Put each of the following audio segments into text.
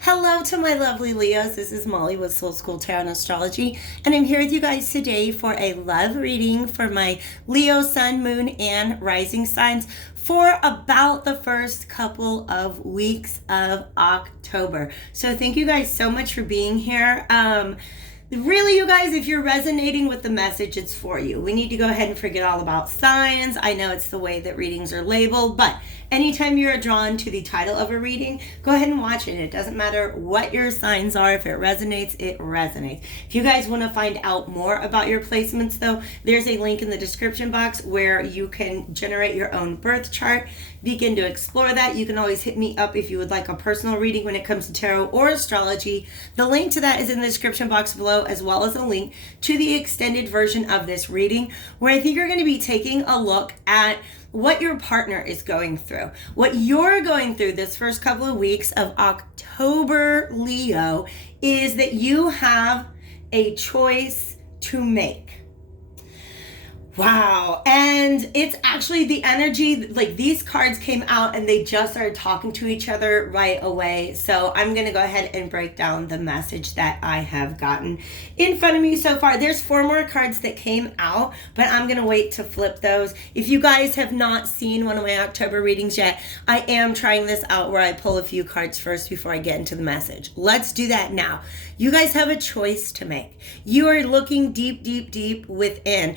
Hello to my lovely Leos. This is Molly with Soul School Tarot and Astrology, and I'm here with you guys today for a love reading for my Leo, Sun, Moon, and Rising signs for about the first couple of weeks of October. So thank you guys so much for being here. Really, you guys, if you're resonating with the message, it's for you. We need to go ahead and forget all about signs. I know it's the way that readings are labeled, but anytime you're drawn to the title of a reading, go ahead and watch it. It doesn't matter what your signs are. If it resonates, it resonates. If you guys want to find out more about your placements, though, there's a link in the description box where you can generate your own birth chart. Begin to explore that. You can always hit me up if you would like a personal reading when it comes to tarot or astrology. The link to that is in the description box below, as well as a link to the extended version of this reading, where I think you're going to be taking a look at what your partner is going through. What you're going through this first couple of weeks of October, Leo, is that you have a choice to make. Wow. And it's actually the energy, like these cards came out and they just started talking to each other right away. So I'm going to go ahead and break down the message that I have gotten in front of me so far. There's 4 more cards that came out, but I'm going to wait to flip those. If you guys have not seen one of my October readings yet, I am trying this out where I pull a few cards first before I get into the message. Let's do that now. You guys have a choice to make. You are looking deep, deep, deep within.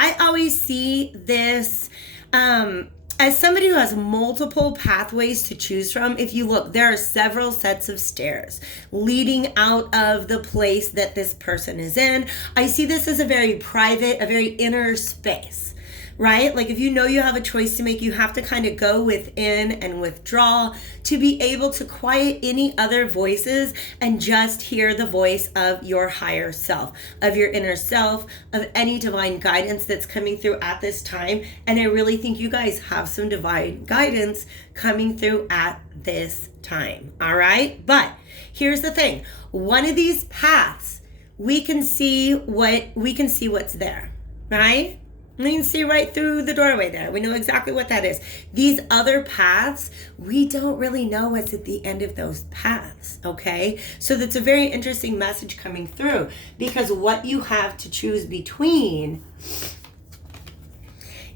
I always see this as somebody who has multiple pathways to choose from. If you look, there are several sets of stairs leading out of the place that this person is in. I see this as a very private, a very inner space. Right? Like if you know you have a choice to make, you have to kind of go within and withdraw to be able to quiet any other voices and just hear the voice of your higher self, of your inner self, of any divine guidance that's coming through at this time. And I really think you guys have some divine guidance coming through at this time. All right? But here's the thing. One of these paths, we can see what's there, right? We can see right through the doorway there. We know exactly what that is. These other paths, we don't really know what's at the end of those paths, okay? So that's a very interesting message coming through, because what you have to choose between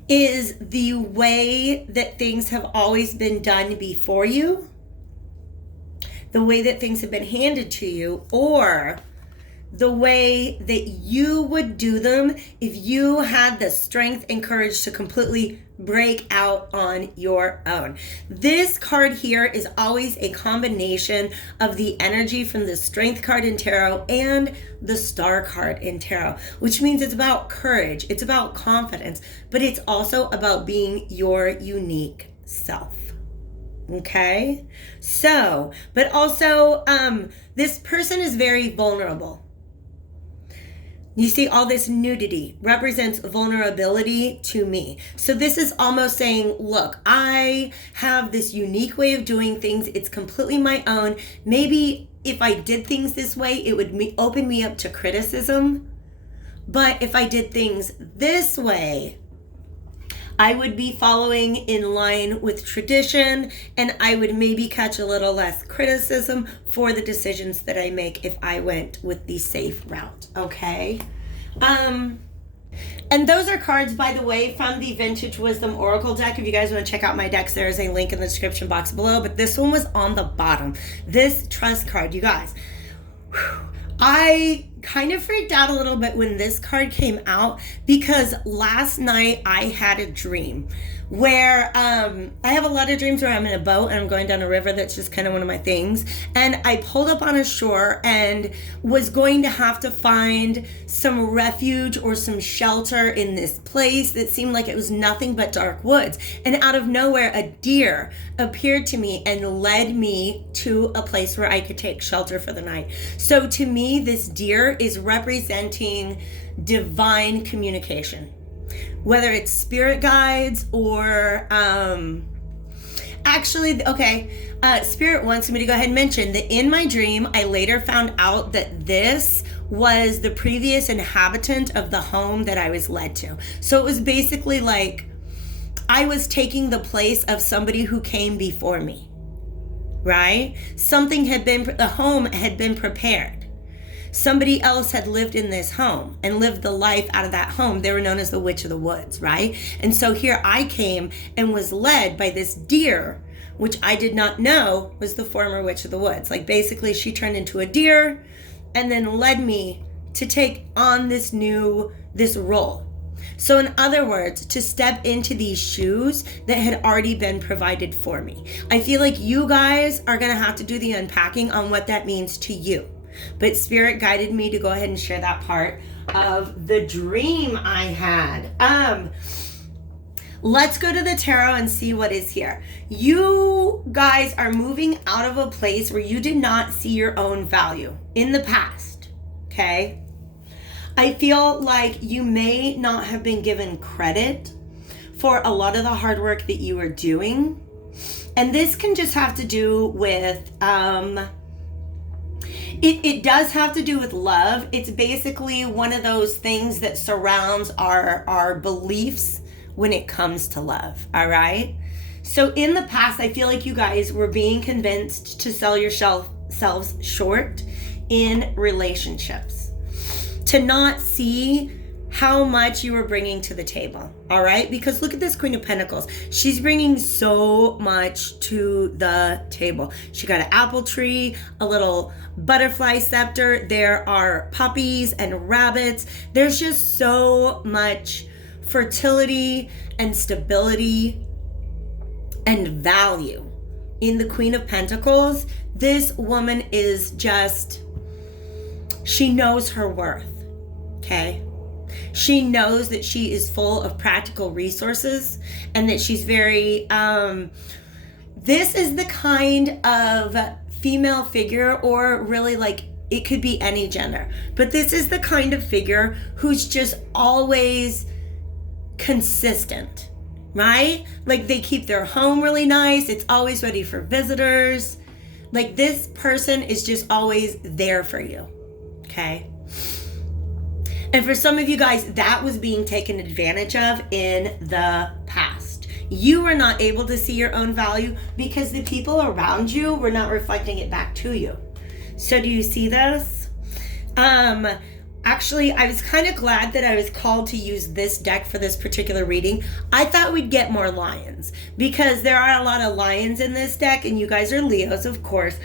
is the way that things have always been done before you, the way that things have been handed to you, or the way that you would do them if you had the strength and courage to completely break out on your own. This card here is always a combination of the energy from the Strength card in tarot and the Star card in tarot, which means it's about courage, it's about confidence, but it's also about being your unique self. Okay? So, but also, this person is very vulnerable. You see, all this nudity represents vulnerability to me. So this is almost saying, look, I have this unique way of doing things. It's completely my own. Maybe if I did things this way, it would open me up to criticism. But if I did things this way, I would be following in line with tradition, and I would maybe catch a little less criticism for the decisions that I make if I went with the safe route, okay? And those are cards, by the way, from the Vintage Wisdom Oracle deck. If you guys want to check out my decks, there is a link in the description box below, but this one was on the bottom. This Trust card, you guys, I kind of freaked out a little bit when this card came out, because last night I had a dream where I have a lot of dreams where I'm in a boat and I'm going down a river. That's just kind of one of my things. And I pulled up on a shore and was going to have to find some refuge or some shelter in this place that seemed like it was nothing but dark woods. And out of nowhere, a deer appeared to me and led me to a place where I could take shelter for the night. So to me, this deer is representing divine communication, whether it's spirit guides or spirit wants me to go ahead and mention that in my dream I later found out that this was the previous inhabitant of the home that I was led to. So it was basically like I was taking the place of somebody who came before me. right? A home had been prepared. Somebody else had lived in this home and lived the life out of that home. They were known as the Witch of the Woods, right? And so here I came and was led by this deer, which I did not know was the former Witch of the Woods. Like basically she turned into a deer and then led me to take on this role. So in other words, to step into these shoes that had already been provided for me. I feel like you guys are going to have to do the unpacking on what that means to you. But Spirit guided me to go ahead and share that part of the dream I had. Let's go to the tarot and see what is here. You guys are moving out of a place where you did not see your own value in the past, okay? I feel like you may not have been given credit for a lot of the hard work that you were doing. And this can just have to do with, it does have to do with love. It's basically one of those things that surrounds our beliefs when it comes to love, all right? So in the past, I feel like you guys were being convinced to sell yourselves short in relationships, to not see how much you were bringing to the table, all right? Because look at this Queen of Pentacles. She's bringing so much to the table. She got an apple tree, a little butterfly scepter. There are puppies and rabbits. There's just so much fertility and stability and value in the Queen of Pentacles. This woman is just, she knows her worth, okay? She knows that she is full of practical resources and that she's very, this is the kind of female figure, or really like it could be any gender, but this is the kind of figure who's just always consistent, right? Like they keep their home really nice. It's always ready for visitors. Like this person is just always there for you, okay? And for some of you guys, that was being taken advantage of in the past. You were not able to see your own value because the people around you were not reflecting it back to you. So do you see this? Actually, I was kind of glad that I was called to use this deck for this particular reading. I thought we'd get more lions because there are a lot of lions in this deck, and you guys are Leos, of course.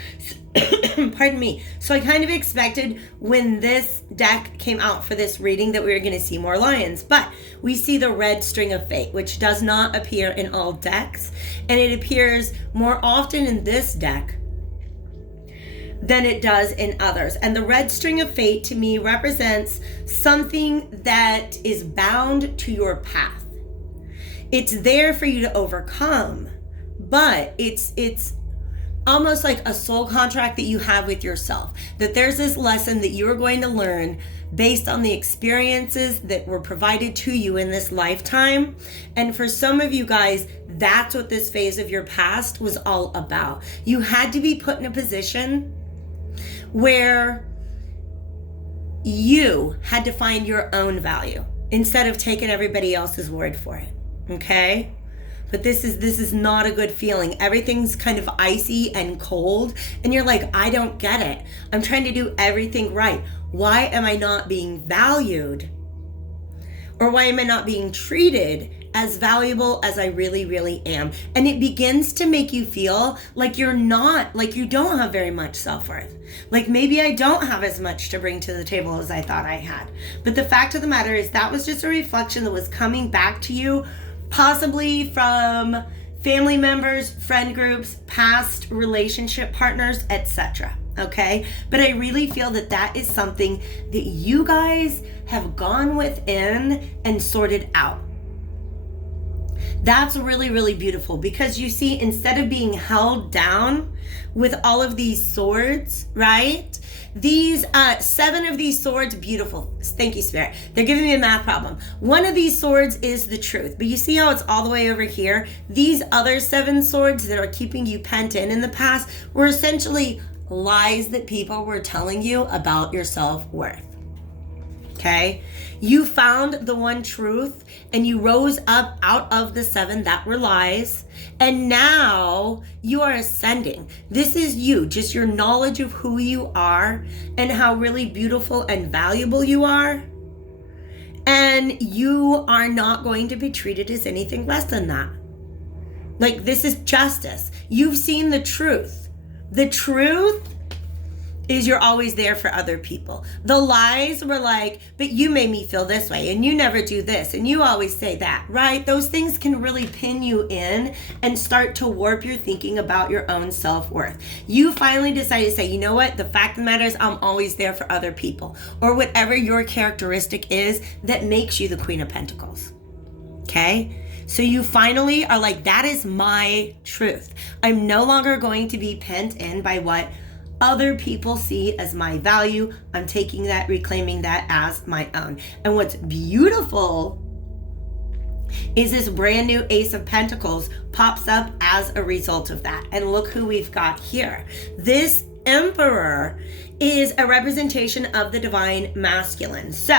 Pardon me. So I kind of expected when this deck came out for this reading that we were going to see more lions, but we see the red string of fate, which does not appear in all decks, and it appears more often in this deck than it does in others. And the red string of fate to me represents something that is bound to your path. It's there for you to overcome, but it's almost like a soul contract that you have with yourself, that there's this lesson that you are going to learn based on the experiences that were provided to you in this lifetime. And for some of you guys, that's what this phase of your past was all about. You had to be put in a position where you had to find your own value instead of taking everybody else's word for it, okay? But this is not a good feeling. Everything's kind of icy and cold, and you're like, I don't get it. I'm trying to do everything right. Why am I not being valued? Or why am I not being treated as valuable as I really, really am? And it begins to make you feel like you're not, like you don't have very much self-worth. Like maybe I don't have as much to bring to the table as I thought I had. But the fact of the matter is that was just a reflection that was coming back to you, possibly from family members, friend groups, past relationship partners, etc. Okay? But I really feel that that is something that you guys have gone within and sorted out. That's really, really beautiful, because you see, instead of being held down with all of these swords, right? These 7 of these swords, beautiful. Thank you, Spirit. They're giving me a math problem. One of these swords is the truth, but you see how it's all the way over here? These other 7 swords that are keeping you pent in the past were essentially lies that people were telling you about your self-worth. Okay? You found the one truth and you rose up out of the 7 that were lies. And now you are ascending. This is you, just your knowledge of who you are and how really beautiful and valuable you are. And you are not going to be treated as anything less than that. Like, this is justice. You've seen the truth. The truth is you're always there for other people. The lies were like, but you made me feel this way, and you never do this, and you always say that, right? Those things can really pin you in and start to warp your thinking about your own self-worth. You finally decide to say, you know what? The fact of the matter is I'm always there for other people, or whatever your characteristic is that makes you the Queen of Pentacles. Okay? So you finally are like, that is my truth. I'm no longer going to be pent in by what other people see as my value. I'm taking that, reclaiming that as my own. And what's beautiful is this brand new Ace of Pentacles pops up as a result of that. And look who we've got here. This Emperor is a representation of the divine masculine. So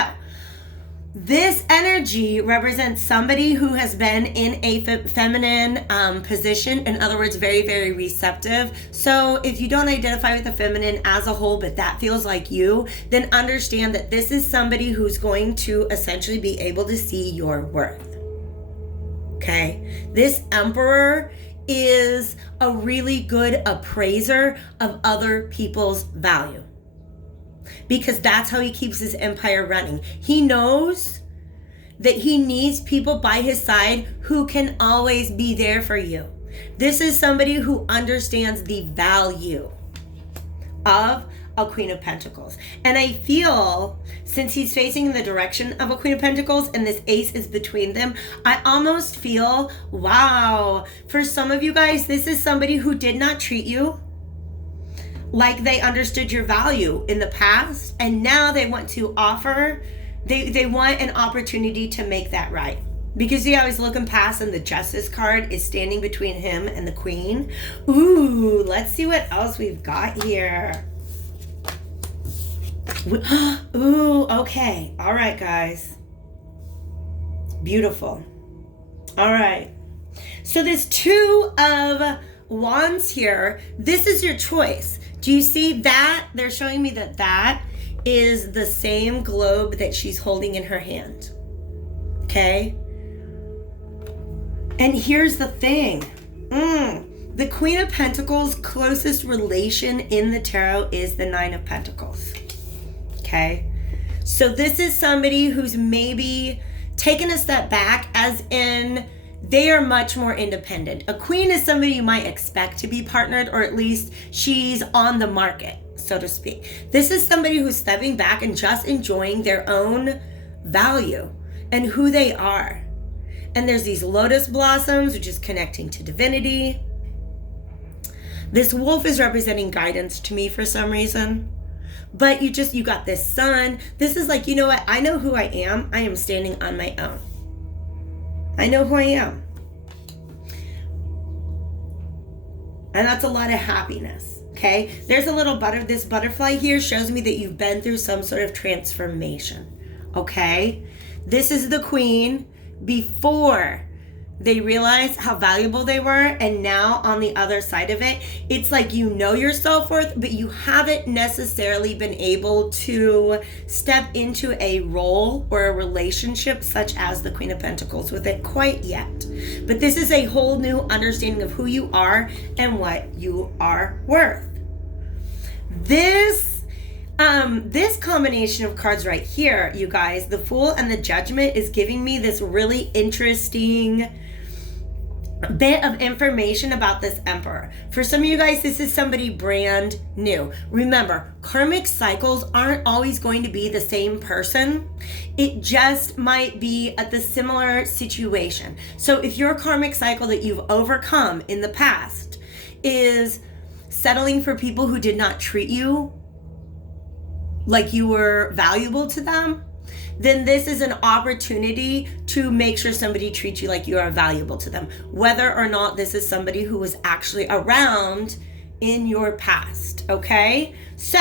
this energy represents somebody who has been in a feminine position. In other words, very, very receptive. So if you don't identify with the feminine as a whole, but that feels like you, then understand that this is somebody who's going to essentially be able to see your worth. Okay? This Emperor is a really good appraiser of other people's value, because that's how he keeps his empire running. He knows that he needs people by his side who can always be there for you. This is somebody who understands the value of a Queen of Pentacles. And I feel, since he's facing in the direction of a Queen of Pentacles and this Ace is between them, I almost feel, wow, for some of you guys, this is somebody who did not treat you like they understood your value in the past, and now they want to offer, they want an opportunity to make that right. Because see, I was looking past and the Justice card is standing between him and the Queen. Ooh, let's see what else we've got here. Ooh, okay. All right, guys. Beautiful. All right. So this 2 of Wands here, this is your choice. Do you see that? They're showing me that that is the same globe that she's holding in her hand. Okay? And here's the thing. The Queen of Pentacles' closest relation in the tarot is the 9 of Pentacles. Okay? So this is somebody who's maybe taken a step back, as in they are much more independent. A queen is somebody you might expect to be partnered, or at least she's on the market, so to speak. This is somebody who's stepping back and just enjoying their own value and who they are. And there's these lotus blossoms, which is connecting to divinity. This wolf is representing guidance to me for some reason. But you got this sun. This is like, you know what? I know who I am. I am standing on my own. I know who I am. And that's a lot of happiness, okay? There's a little this butterfly here shows me that you've been through some sort of transformation, okay? This is the Queen before they realized how valuable they were, and now on the other side of it, it's like you know your self-worth, but you haven't necessarily been able to step into a role or a relationship such as the Queen of Pentacles with it quite yet. But this is a whole new understanding of who you are and what you are worth. This combination of cards right here, you guys, the Fool and the Judgment, is giving me this really interesting bit of information about this Emperor. For some of you guys, this is somebody brand new. Remember, karmic cycles aren't always going to be the same person. It just might be at the similar situation. So if your karmic cycle that you've overcome in the past is settling for people who did not treat you like you were valuable to them, then this is an opportunity to make sure somebody treats you like you are valuable to them, whether or not this is somebody who was actually around in your past, okay? So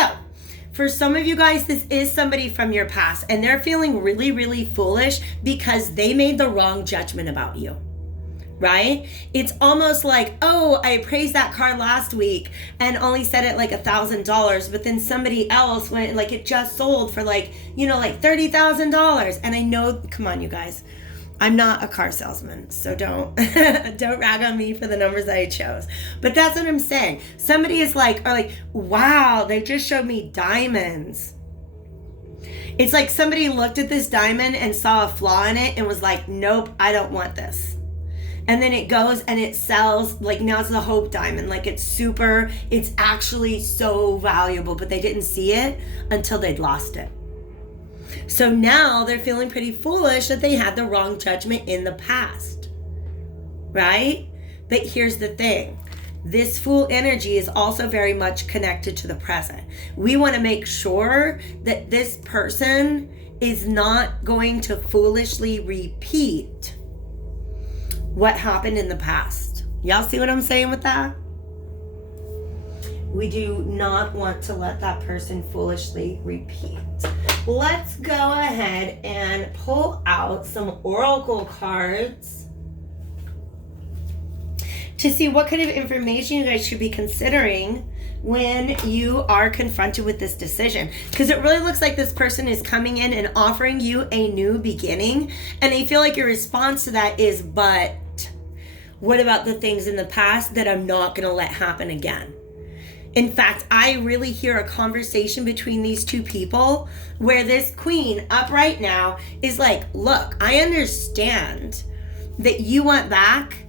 For some of you guys, this is somebody from your past, and they're feeling really, really foolish because they made the wrong judgment about you. Right? It's almost like, oh, I appraised that car last week and only set it like $1,000, but then somebody else went, like, it just sold for like, like $30,000. And I know, come on, you guys, I'm not a car salesman, so don't rag on me for the numbers that I chose. But that's what I'm saying. Somebody is like, wow, they just showed me diamonds. It's like somebody looked at this diamond and saw a flaw in it and was like, nope, I don't want this. And then it goes and it sells, like now it's the Hope Diamond. Like it's actually so valuable, but they didn't see it until they'd lost it. So now they're feeling pretty foolish that they had the wrong judgment in the past, right? But here's the thing. This Fool energy is also very much connected to the present. We want to make sure that this person is not going to foolishly repeat what happened in the past. Y'all see what I'm saying with that? We do not want to let that person foolishly repeat. Let's go ahead and pull out some oracle cards to see what kind of information you guys should be considering when you are confronted with this decision. Because it really looks like this person is coming in and offering you a new beginning. And I feel like your response to that is, but what about the things in the past that I'm not going to let happen again? In fact, I really hear a conversation between these two people where this queen up right now is like, look, I understand that you want back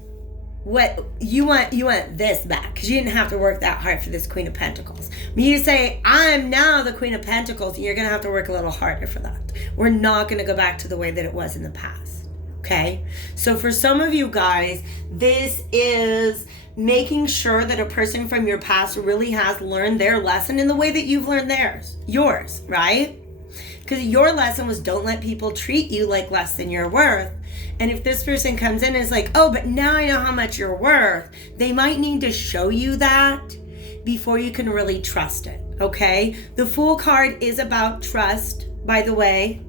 what you want this back because you didn't have to work that hard for this Queen of Pentacles. But you say, I'm now the Queen of Pentacles, and you're going to have to work a little harder for that. We're not going to go back to the way that it was in the past. Okay? So for some of you guys, this is making sure that a person from your past really has learned their lesson in the way that you've learned yours, right? Because your lesson was don't let people treat you like less than you're worth. And if this person comes in and is like, oh, but now I know how much you're worth, they might need to show you that before you can really trust it, okay? The Fool card is about trust, by the way.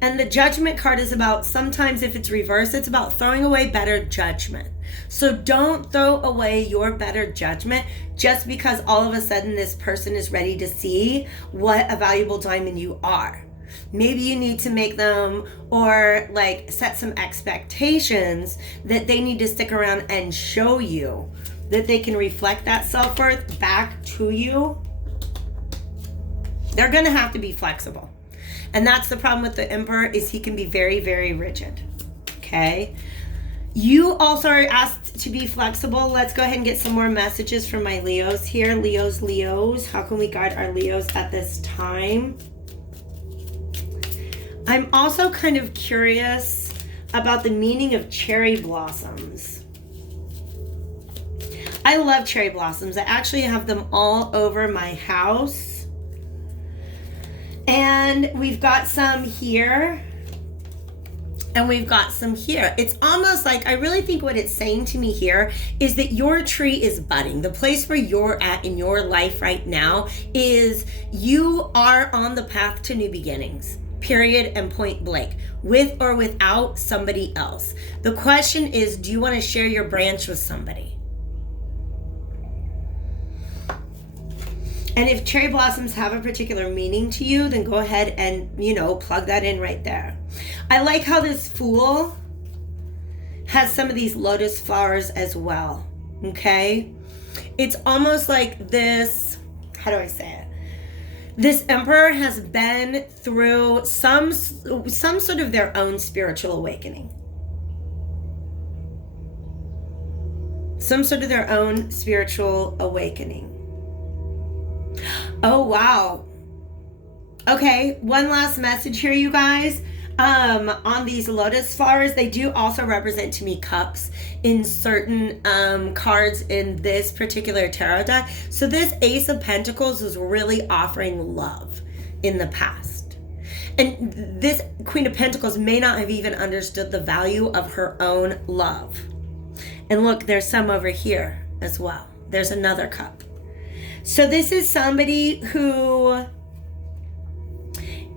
And the Judgment card is about, sometimes if it's reversed, it's about throwing away better judgment. So don't throw away your better judgment just because all of a sudden this person is ready to see what a valuable diamond you are. Maybe you need to make them or like set some expectations that they need to stick around and show you that they can reflect that self-worth back to you. They're going to have to be flexible. And that's the problem with the Emperor, is he can be very, very rigid. Okay? You also are asked to be flexible. Let's go ahead and get some more messages from my Leos here. Leos. How can we guide our Leos at this time? I'm also kind of curious about the meaning of cherry blossoms. I love cherry blossoms. I actually have them all over my house. And we've got some here. And we've got some here. It's almost like, I really think what it's saying to me here is that your tree is budding. The place where you're at in your life right now is you are on the path to new beginnings. Period and point blank, with or without somebody else. The question is, do you want to share your branch with somebody? And if cherry blossoms have a particular meaning to you, then go ahead and, plug that in right there. I like how this Fool has some of these lotus flowers as well, okay? It's almost like this, how do I say it? This Emperor has been through some sort of their own spiritual awakening. Some sort of their own spiritual awakening. Oh, wow. Okay, one last message here, you guys. On these lotus flowers, they do also represent to me cups in certain cards in this particular tarot deck. So this Ace of Pentacles is really offering love in the past. And this Queen of Pentacles may not have even understood the value of her own love. And look, there's some over here as well. There's another cup. So this is somebody who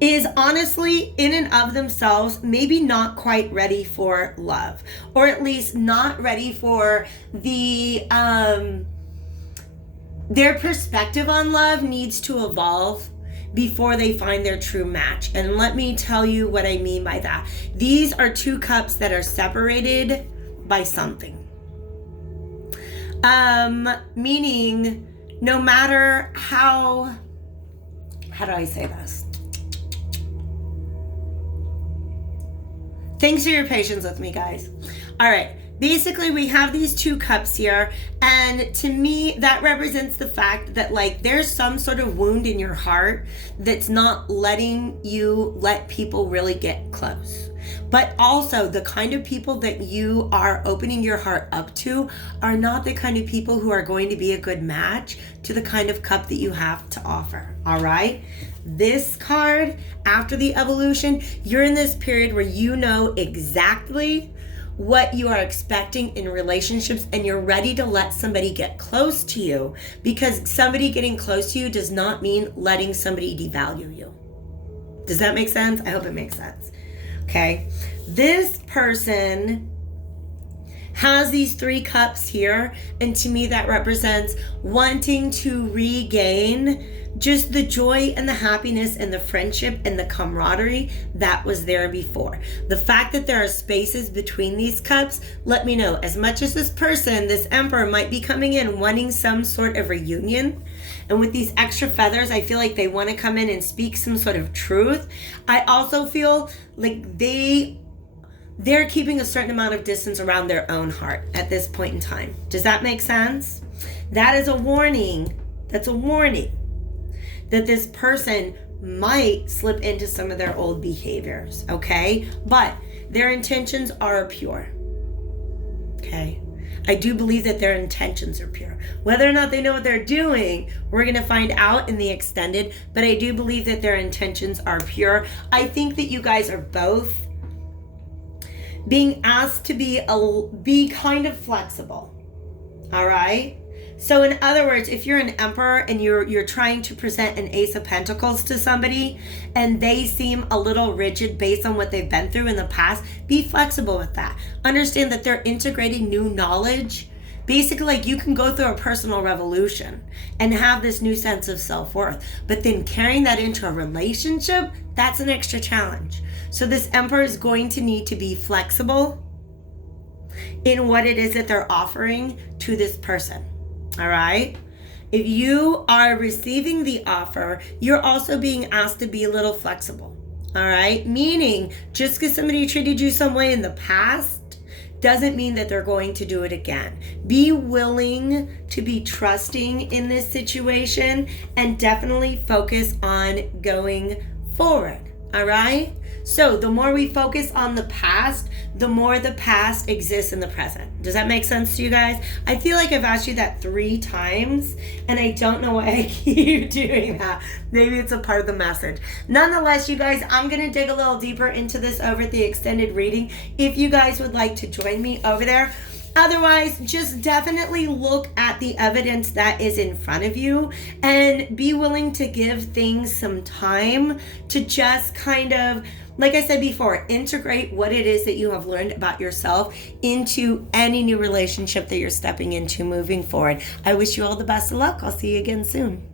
is honestly, in and of themselves, maybe not quite ready for love, or at least not ready for their perspective on love needs to evolve before they find their true match. And let me tell you what I mean by that. These are two cups that are separated by something. Meaning, no matter how do I say this? Thanks for your patience with me, guys. All right. Basically, we have these two cups here, and to me, that represents the fact that, like, there's some sort of wound in your heart that's not letting you let people really get close. But also, the kind of people that you are opening your heart up to are not the kind of people who are going to be a good match to the kind of cup that you have to offer, all right? This card, after the evolution, you're in this period where you know exactly what you are expecting in relationships, and you're ready to let somebody get close to you, because somebody getting close to you does not mean letting somebody devalue you. Does that make sense? I hope it makes sense. Okay. This person has these three cups here, and to me that represents wanting to regain just the joy and the happiness and the friendship and the camaraderie that was there before. The fact that there are spaces between these cups let me know, as much as this person, this emperor, might be coming in wanting some sort of reunion, and with these extra feathers, I feel like they want to come in and speak some sort of truth. I also feel like they're keeping a certain amount of distance around their own heart at this point in time. Does that make sense? That is a warning. That's a warning that this person might slip into some of their old behaviors, okay? But their intentions are pure, okay? I do believe that their intentions are pure. Whether or not they know what they're doing, we're going to find out in the extended, but I do believe that their intentions are pure. I think that you guys are both being asked to be kind of flexible, all right? So in other words, if you're an emperor and you're trying to present an ace of pentacles to somebody and they seem a little rigid based on what they've been through in the past, be flexible with that. Understand that they're integrating new knowledge. Basically, like, you can go through a personal revolution and have this new sense of self-worth, but then carrying that into a relationship, that's an extra challenge. So this emperor is going to need to be flexible in what it is that they're offering to this person. All right. If you are receiving the offer, you're also being asked to be a little flexible. All right. Meaning, just because somebody treated you some way in the past doesn't mean that they're going to do it again. Be willing to be trusting in this situation and definitely focus on going forward. All right. So the more we focus on the past, the more the past exists in the present. Does that make sense to you guys? I feel like I've asked you that 3 times, and I don't know why I keep doing that. Maybe it's a part of the message. Nonetheless, you guys, I'm going to dig a little deeper into this over at the extended reading if you guys would like to join me over there. Otherwise, just definitely look at the evidence that is in front of you and be willing to give things some time to just kind of, like I said before, integrate what it is that you have learned about yourself into any new relationship that you're stepping into moving forward. I wish you all the best of luck. I'll see you again soon.